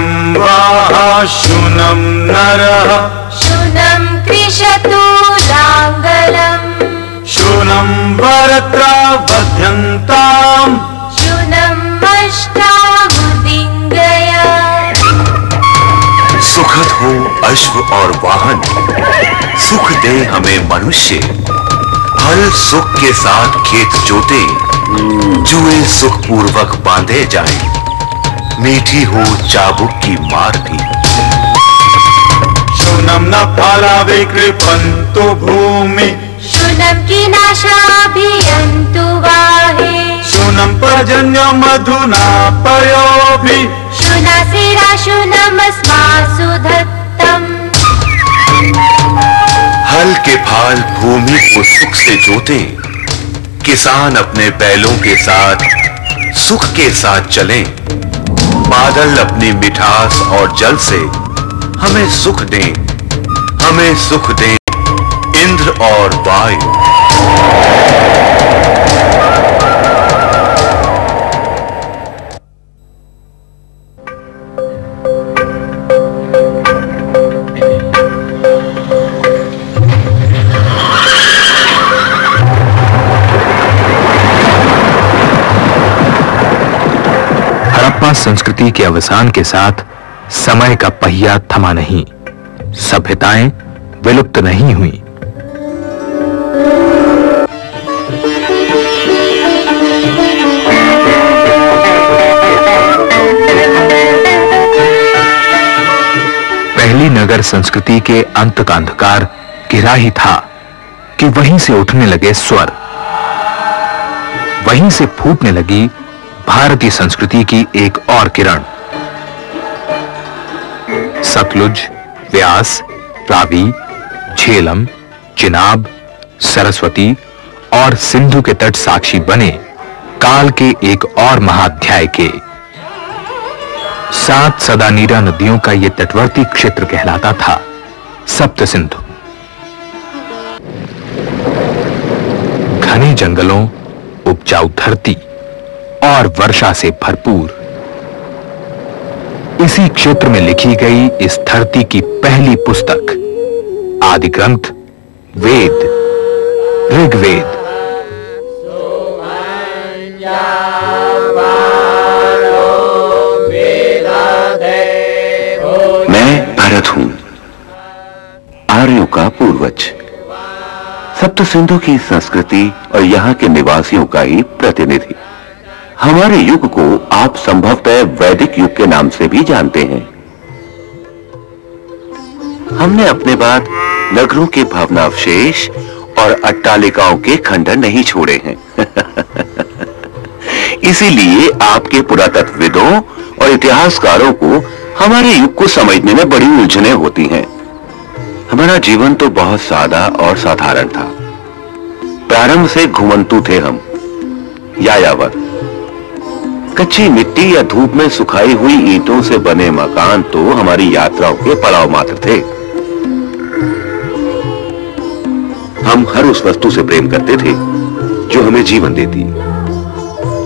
शूनं वाह शूनं नरः शूनं कृषतु लाङ्गलम् शूनं वरत्रा बध्यन्ताम् शूनं अष्टामुदिङ्गया। सुखद हो अश्व और वाहन, सुख दे हमें मनुष्य। हल सुख के साथ खेत जोते, जुए सुख पूर्वक बांधे जाए। मीठी हो चाबुक की मार भी। शूनं न फलावे कृपन्तु भूमि शूनं कीनाशाभियन्तु वाहे शूनं पर्जन्य मधुना पयोभि शूनासिरा शूनमस्मासु धत्तम्। हल के फाल भूमि को सुख से जोते, किसान अपने बैलों के साथ सुख के साथ चलें। बादल अपनी मिठास और जल से हमें सुख दें, हमें सुख दें इंद्र और वायु। हड़प्पा संस्कृति के अवसान के साथ समय का पहिया थमा नहीं, सभ्यताएं विलुप्त नहीं हुई। पहली नगर संस्कृति के अंत का अंधकार घिरा ही था कि वहीं से उठने लगे स्वर, वहीं से फूटने लगी भारतीय संस्कृति की एक और किरण। सतलुज, व्यास, रावी, झेलम, चिनाब, सरस्वती और सिंधु के तट साक्षी बने काल के एक और महाअध्याय के। 7 सदानीरा नदियों का यह तटवर्ती क्षेत्र कहलाता था सप्त सिंधु। घने जंगलों, उपजाऊ धरती और वर्षा से भरपूर इसी क्षेत्र में लिखी गई इस धरती की पहली पुस्तक आदि ग्रंथ वेद, ऋग्वेद। मैं भरत हूं, आर्यों का पूर्वज, सप्त सिंधु की संस्कृति और यहां के निवासियों का ही प्रतिनिधि। हमारे युग को आप संभवतः वैदिक युग के नाम से भी जानते हैं। हमने अपने बाद नगरों के भवनावशेष और अट्टालिकाओं के खंडर नहीं छोड़े हैं। इसीलिए आपके पुरातत्वविदों और इतिहासकारों को हमारे युग को समझने में बड़ी उलझनें होती हैं। हमारा जीवन तो बहुत सादा और साधारण था। प्रारंभ से घुमंतु थे हम, यायावर। कच्ची मिट्टी या धूप में सुखाई हुई ईंटों से बने मकान तो हमारी यात्राओं के पड़ाव मात्र थे। हम हर उस वस्तु से प्रेम करते थे जो हमें जीवन देती।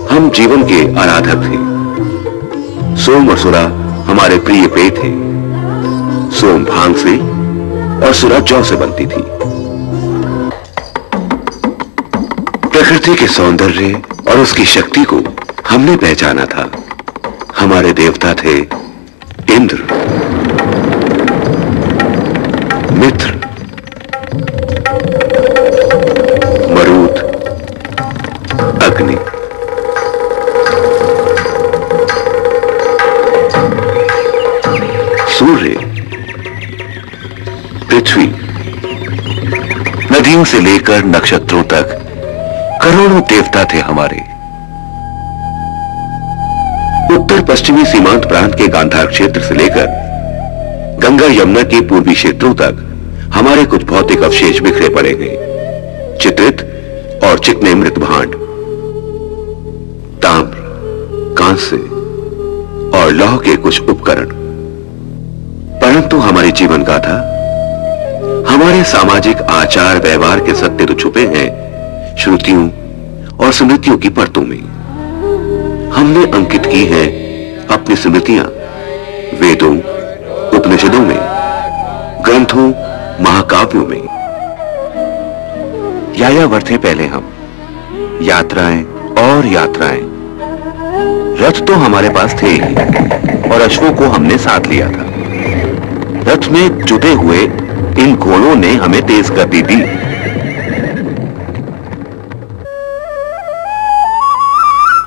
हम जीवन के आराधक थे। सोम और सुरा हमारे प्रिय पेय थे। सोम भांग से और सुरा जौ से बनती थी। प्रकृति के सौंदर्य और उसकी शक्ति को हमने पहचाना था। हमारे देवता थे इंद्र, मित्र, मरुत, अग्नि, सूर्य, पृथ्वी, नदियों से लेकर नक्षत्रों तक करोड़ों देवता थे हमारे। उत्तर पश्चिमी सीमांत प्रांत के गांधार क्षेत्र से लेकर गंगा यमुना के पूर्वी क्षेत्रों तक हमारे कुछ भौतिक अवशेष बिखरे पड़े हैं। चित्रित और चिकने मृत भांड, ताम्र, कांस्य और लौह के कुछ उपकरण। परंतु हमारी जीवन गाथा, हमारे सामाजिक आचार व्यवहार के सत्य तो छुपे हैं श्रुतियों और स्मृतियों की परतों में। हमने अंकित की हैं अपनी स्मृतियां वेदों, उपनिषदों में, ग्रंथों, महाकाव्यों में। यायावर थे पहले हम, यात्राएं और यात्राएं। रथ तो हमारे पास थे ही और अश्वों को हमने साथ लिया था। रथ में जुटे हुए इन घोड़ों ने हमें तेज गति दी।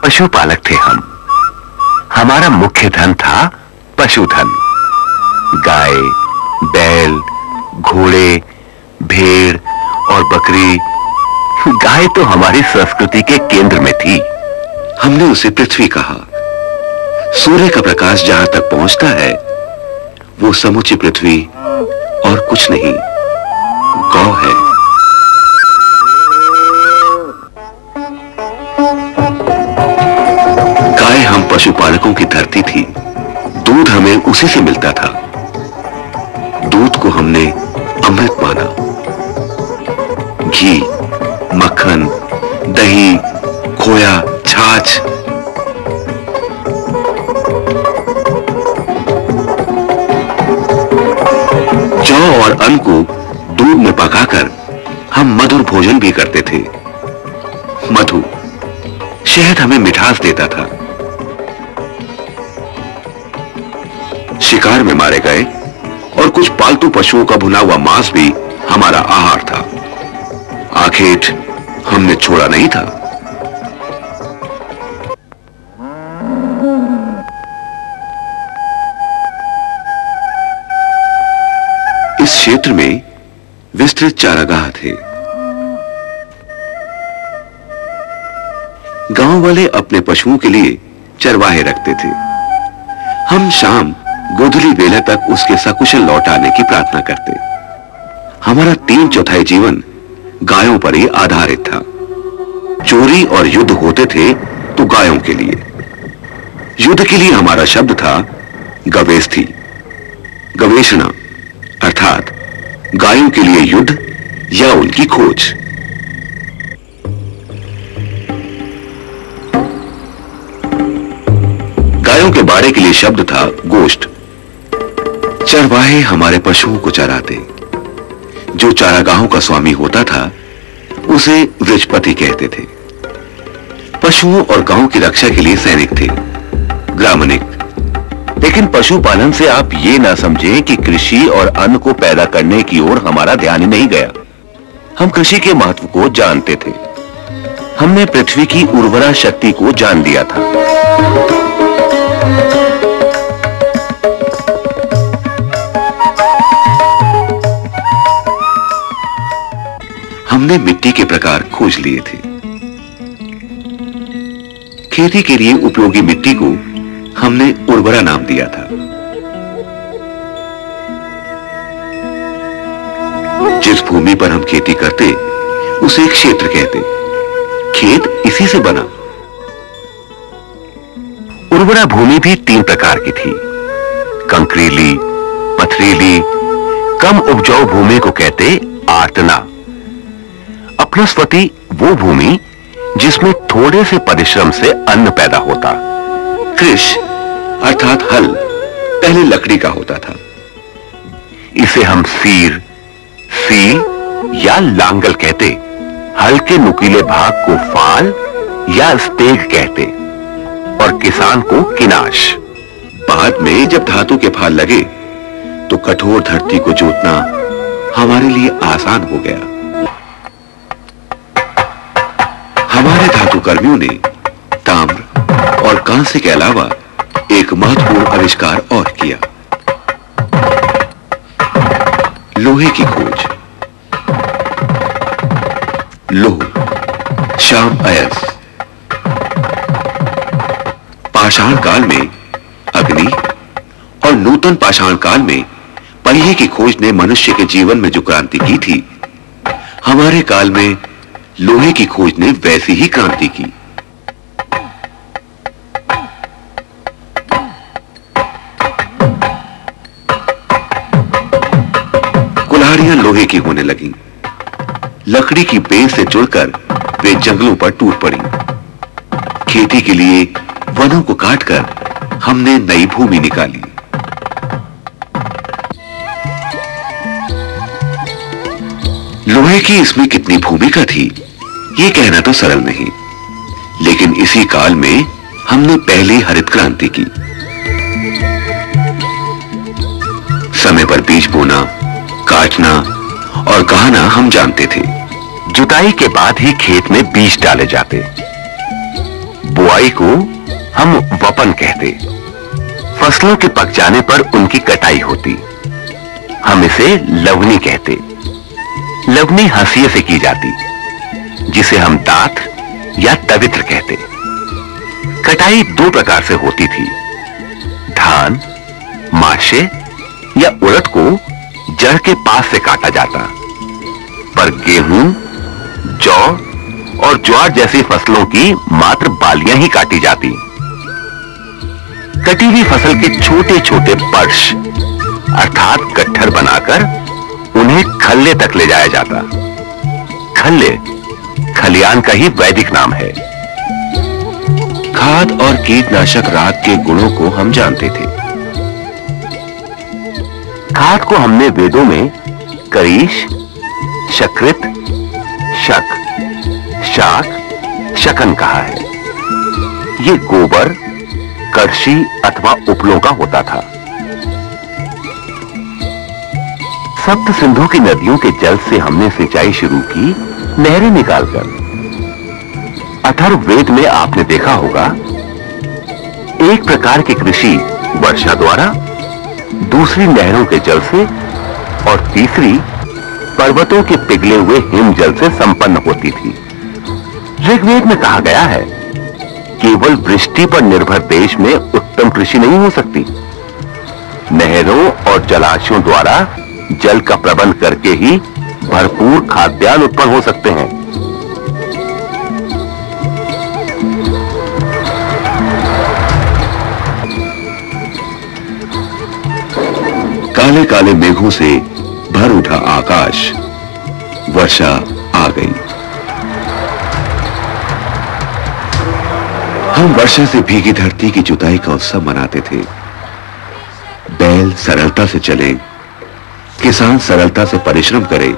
पशुपालक थे हम। हमारा मुख्य धन था पशुधन। गाय, बैल, घोड़े, भेड़ और बकरी। गाय तो हमारी संस्कृति के केंद्र में थी। हमने उसे पृथ्वी कहा। सूर्य का प्रकाश जहां तक पहुंचता है वो समूची पृथ्वी और कुछ नहीं, गौ है। गाय हम पशुपालकों की धरती थी। दूध हमें उसी से मिलता था। दूध को हमने अमृत माना। घी, मक्खन, दही, खोया, छाछ। जौ और अन्न को दूध में पकाकर हम मधुर भोजन भी करते थे। मधु, शहद हमें मिठास देता था। शिकार में मारे गए और कुछ पालतू पशुओं का भुना हुआ मांस भी हमारा आहार था। आखेट हमने छोड़ा नहीं था। इस क्षेत्र में विस्तृत चारागाह थे। गांव वाले अपने पशुओं के लिए चरवाहे रखते थे। हम शाम गोधूली बेला तक उसके सकुशल लौट आने की प्रार्थना करते। हमारा 3/4 जीवन गायों पर ही आधारित था। चोरी और युद्ध होते थे तो गायों के लिए। युद्ध के लिए हमारा शब्द था गवेस्थी, गवेषणा, अर्थात गायों के लिए युद्ध या उनकी खोज। गायों के बाड़े के लिए शब्द था गोष्ठ। चरवाहे हमारे पशुओं को चराते। जो चारागाहों का स्वामी होता था उसे वृजपति कहते थे। पशुओं और गांव की रक्षा के लिए सैनिक थे, ग्रामनिक। लेकिन पशुपालन से आप ये ना समझें कि कृषि और अन्न को पैदा करने की ओर हमारा ध्यान ही नहीं गया। हम कृषि के महत्व को जानते थे। हमने पृथ्वी की उर्वरा शक्ति को जान लिया था। हमने मिट्टी के प्रकार खोज लिए थे। खेती के लिए उपयोगी मिट्टी को हमने उर्वरा नाम दिया था। जिस भूमि पर हम खेती करते उसे क्षेत्र कहते। खेत इसी से बना। उर्वरा भूमि भी 3 प्रकार की थी, कंकरीली, पथरीली। कम उपजाऊ भूमि को कहते आर्तना। अपनस्वती वो भूमि जिसमें थोड़े से परिश्रम से अन्न पैदा होता। कृष अर्थात हल पहले लकड़ी का होता था। इसे हम सीर, सील या लांगल कहते। हल के नुकीले भाग को फाल या स्तेग कहते और किसान को किनाश। बाद में जब धातु के फाल लगे तो कठोर धरती को जोतना हमारे लिए आसान हो गया। हमारे धातु कर्मियों ने ताम्र और कांस्य के अलावा एक महत्वपूर्ण आविष्कार और किया, लोहे की खोज। लोह, श्याम अयस। पाषाण काल में अग्नि और नूतन पाषाण काल में पहिए की खोज ने मनुष्य के जीवन में जो क्रांति की थी, हमारे काल में लोहे की खोज ने वैसी ही क्रांति की। कुल्हाड़ियां लोहे की होने लगीं। लकड़ी की बेल से जुड़कर वे जंगलों पर टूट पड़ी। खेती के लिए वनों को काटकर हमने नई भूमि निकाली। लोहे की इसमें कितनी भूमिका थी, ये कहना तो सरल नहीं, लेकिन इसी काल में हमने पहली हरित क्रांति की। समय पर बीज बोना, काटना और गहाना हम जानते थे। जुताई के बाद ही खेत में बीज डाले जाते। बुआई को हम वपन कहते। फसलों के पक जाने पर उनकी कटाई होती। हम इसे लवनी कहते। लवनी हाशिए से की जाती, जिसे हम दात या तवित्र कहते। कटाई दो प्रकार से होती थी। धान, माशे या उड़द को जड़ के पास से काटा जाता, पर गेहूं, जौ और ज्वार जैसी फसलों की मात्र बालियां ही काटी जाती। कटी हुई फसल के छोटे छोटे पर्श अर्थात गट्ठर बनाकर उन्हें खल्ले तक ले जाया जाता। खल्ले खलियान का ही वैदिक नाम है। खाद और कीटनाशक राग के गुणों को हम जानते थे। खाद को हमने वेदों में करीश, शकृत, शक, शाक, शकन कहा है। ये गोबर, कड़शी अथवा उपलों का होता था। सप्त सिंधु की नदियों के जल से हमने सिंचाई शुरू की, नहरें निकालकर। अथर्ववेद में आपने देखा होगा, एक प्रकार की कृषि वर्षा द्वारा, दूसरी नहरों के जल से और तीसरी पर्वतों के पिघले हुए हिम जल से संपन्न होती थी। ऋग्वेद में कहा गया है, केवल वृष्टि पर निर्भर देश में उत्तम कृषि नहीं हो सकती। नहरों और जलाशयों द्वारा जल का प्रबंध करके ही भरपूर खाद्यान्न उत्पन्न हो सकते हैं। काले काले मेघों से भर उठा आकाश, वर्षा आ गई। हम वर्षा से भीगी धरती की जुताई का उत्सव मनाते थे। बैल सरलता से चले, किसान सरलता से परिश्रम करे,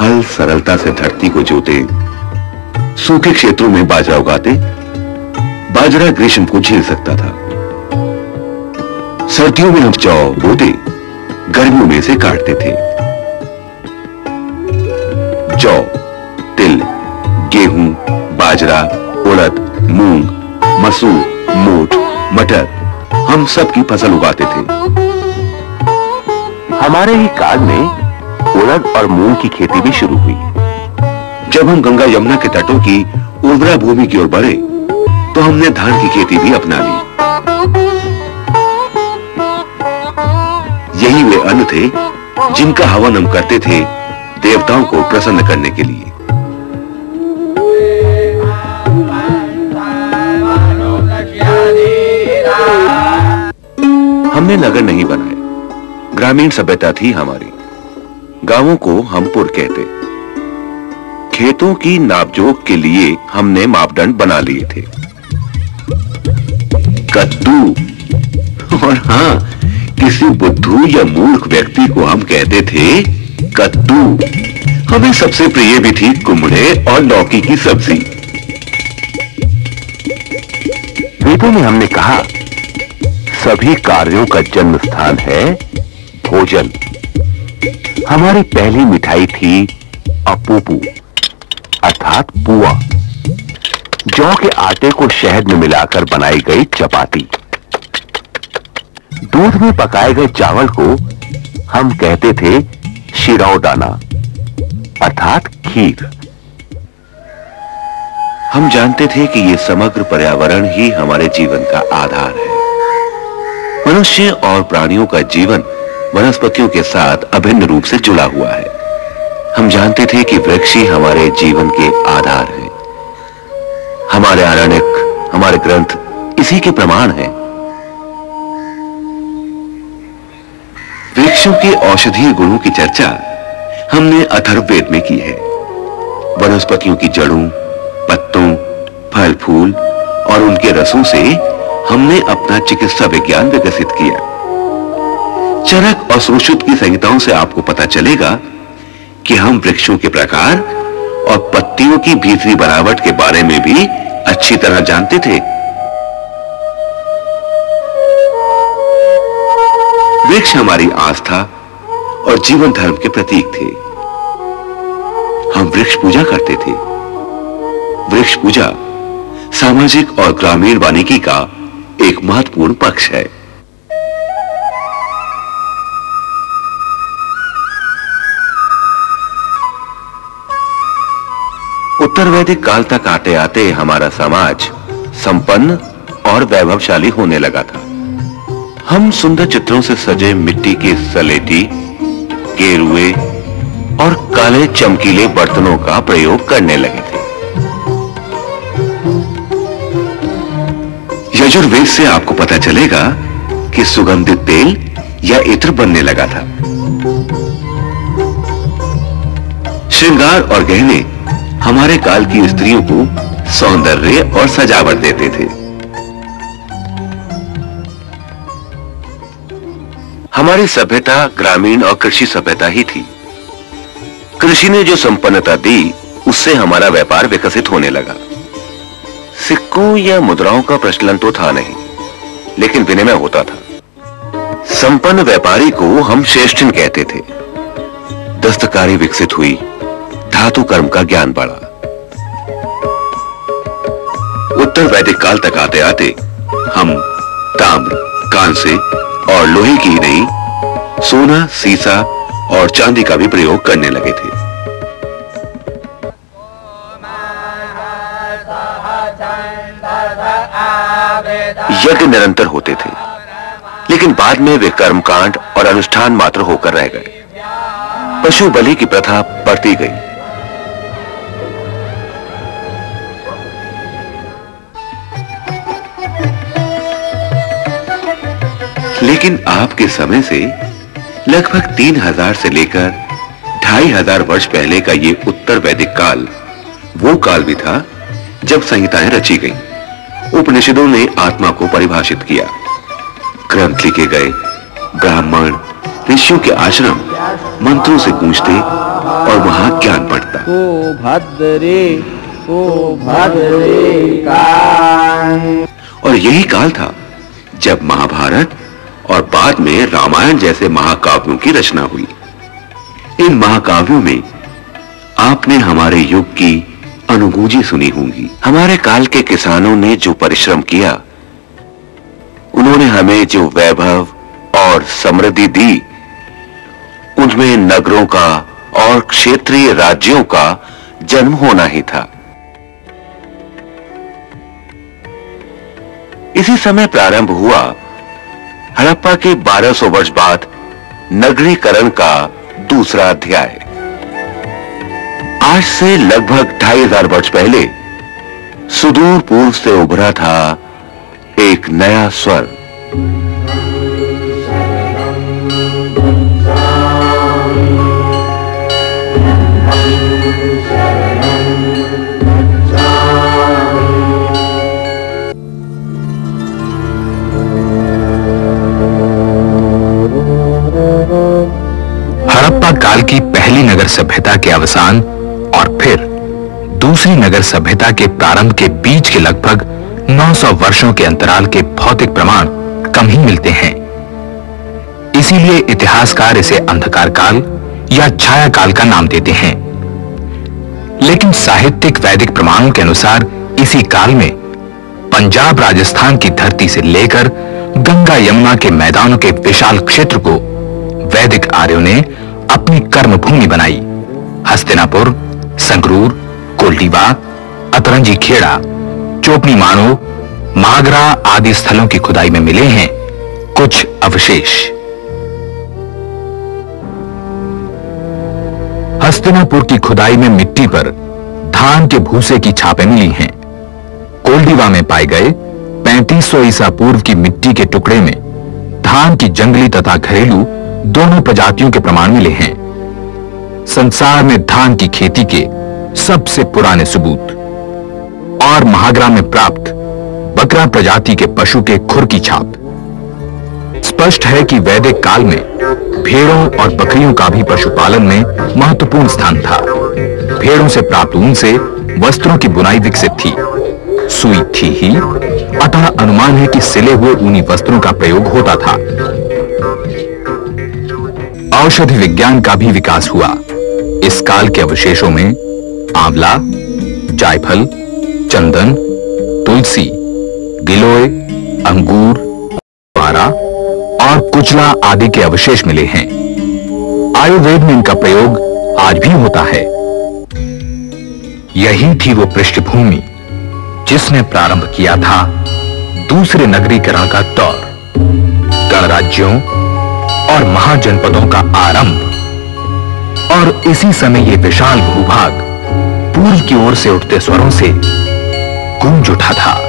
हल सरलता से धरती को जोते, सूखे क्षेत्रों में बाजरा उगाते। बाजरा ग्रीष्म को झेल सकता था। सर्दियों में हम जौ बोते, गर्मियों में से काटते थे। जौ, तिल, गेहूं, बाजरा, उड़द, मूंग, मसूर, मोठ, मटर, हम सब की फसल उगाते थे। हमारे ही काल में उड़द और मूंग की खेती भी शुरू हुई। जब हम गंगा यमुना के तटों की उर्वरा भूमि की ओर बढ़े, तो हमने धान की खेती भी अपना ली। यही वे अन्न थे जिनका हवन हम करते थे देवताओं को प्रसन्न करने के लिए। हमने नगर नहीं बनाए, ग्रामीण सभ्यता थी हमारी। गांवों को हम पुर कहते। खेतों की नापजोक के लिए हमने मापदंड बना लिए थे। कद्दू, और हां, किसी बुद्धू या मूर्ख व्यक्ति को हम कहते थे कद्दू। हमें सबसे प्रिय भी थी कुमड़े और लौकी की सब्जी। वेदों में हमने कहा, सभी कार्यों का जन्म स्थान है भोजन। हमारी पहली मिठाई थी अपूपू अर्थात पुआ, जौ के आटे को शहद में मिलाकर बनाई गई चपाती। दूध में पकाए गए चावल को हम कहते थे शिरौदाना अर्थात खीर। हम जानते थे कि यह समग्र पर्यावरण ही हमारे जीवन का आधार है। मनुष्य और प्राणियों का जीवन वनस्पतियों के साथ अभिन्न रूप से जुड़ा हुआ है। हम जानते थे कि वृक्ष ही हमारे जीवन के आधार हैं। हमारे आरण्यक, हमारे ग्रंथ इसी के प्रमाण हैं। वृक्षों के औषधीय गुणों की चर्चा हमने अथर्ववेद में की है। वनस्पतियों की जड़ों, पत्तों, फल फूल और उनके रसों से हमने अपना चिकित्सा विज्ञान विकसित किया। चरक और सुश्रुत की संहिताओं से आपको पता चलेगा कि हम वृक्षों के प्रकार और पत्तियों की भीतरी बनावट के बारे में भी अच्छी तरह जानते थे। वृक्ष हमारी आस्था और जीवन धर्म के प्रतीक थे। हम वृक्ष पूजा करते थे। वृक्ष पूजा सामाजिक और ग्रामीण वानिकी का एक महत्वपूर्ण पक्ष है। उत्तर वैदिक काल तक आते आते हमारा समाज संपन्न और वैभवशाली होने लगा था। हम सुंदर चित्रों से सजे मिट्टी के सलेटी, गेरुए और काले चमकीले बर्तनों का प्रयोग करने लगे थे। यजुर्वेद से आपको पता चलेगा कि सुगंधित तेल या इत्र बनने लगा था। श्रृंगार और गहने हमारे काल की स्त्रियों को सौंदर्य और सजावट देते थे। हमारी सभ्यता ग्रामीण और कृषि सभ्यता ही थी। कृषि ने जो संपन्नता दी, उससे हमारा व्यापार विकसित होने लगा। सिक्कों या मुद्राओं का प्रचलन तो था नहीं, लेकिन विनिमय होता था। संपन्न व्यापारी को हम श्रेष्ठन कहते थे। दस्तकारी विकसित हुई, धातु कर्म का ज्ञान बढ़ा। उत्तर वैदिक काल तक आते आते हम ताम्र, कांसे और लोहे की ही नहीं, सोना, सीसा और चांदी का भी प्रयोग करने लगे थे। यज्ञ निरंतर होते थे, लेकिन बाद में वे कर्मकांड और अनुष्ठान मात्र होकर रह गए। पशु बलि की प्रथा बढ़ती गई। लेकिन आपके समय से लगभग 3000 से लेकर 2500 वर्ष पहले का ये उत्तर वैदिक काल वो काल भी था जब संहिताएं रची गईं। उपनिषदों ने आत्मा को परिभाषित किया। ग्रंथ लिखे गए। ब्राह्मण ऋषियों के आश्रम मंत्रों से गूंजते और वहां ज्ञान बढ़ता। और यही काल था जब महाभारत और बाद में रामायण जैसे महाकाव्यों की रचना हुई। इन महाकाव्यों में आपने हमारे युग की अनुगूंजी सुनी होंगी। हमारे काल के किसानों ने जो परिश्रम किया, उन्होंने हमें जो वैभव और समृद्धि दी, उनमें नगरों का और क्षेत्रीय राज्यों का जन्म होना ही था। इसी समय प्रारंभ हुआ हड़प्पा के 1200 वर्ष बाद नगरीकरण का दूसरा अध्याय। आज से लगभग 2500 वर्ष पहले सुदूर पूर्व से उभरा था एक नया स्वर। हड़प्पा काल की पहली नगर सभ्यता के अवसान और फिर दूसरी नगर सभ्यता के प्रारंभ के बीच के लगभग 900 वर्षों के अंतराल के भौतिक प्रमाण कम ही मिलते हैं। इसीलिए इतिहासकार इसे अंधकार काल या छाया काल का नाम देते हैं। लेकिन साहित्यिक वैदिक प्रमाणों के अनुसार इसी काल में पंजाब राजस्थान की धरती से लेकर गंगा यमुना के मैदानों के विशाल क्षेत्र को वैदिक आर्यों ने अपनी कर्मभूमि बनाई। हस्तिनापुर, संगरूर, कोल्डीवा, अतरंजी खेड़ा, चोपनी मानो, मागरा आदि स्थलों की खुदाई में मिले हैं कुछ अवशेष। हस्तिनापुर की खुदाई में मिट्टी पर धान के भूसे की छापें मिली हैं। कोल्डीवा में पाए गए 3500 ईसा पूर्व की मिट्टी के टुकड़े में धान की जंगली तथा घरेलू दोनों प्रजातियों के प्रमाण मिले हैं। संसार में धान की खेती के सबसे पुराने सबूत और महाग्रा में प्राप्त बकरा प्रजाति के पशु के खुर की छाप। स्पष्ट है कि वैदिक काल में भेड़ों और बकरियों का भी पशुपालन में महत्वपूर्ण स्थान था। भेड़ों से प्राप्त ऊन से वस्त्रों की बुनाई विकसित थी। सुई थी ही, अतः अनुमान है कि सिले हुए ऊनी वस्त्रों का प्रयोग होता था। औषधि विज्ञान का भी विकास हुआ। इस काल के अवशेषों में आंवला, जायफल, चंदन, तुलसी, गिलोय, अंगूर, बारा और कुचला आदि के अवशेष मिले हैं। आयुर्वेद में इनका प्रयोग आज भी होता है। यही थी वो पृष्ठभूमि जिसने प्रारंभ किया था दूसरे नगरीकरण का दौर, गणराज्यों और महाजनपदों का आरंभ। और इसी समय ये विशाल भूभाग पूर्व की ओर से उठते स्वरों से गूंज उठा था।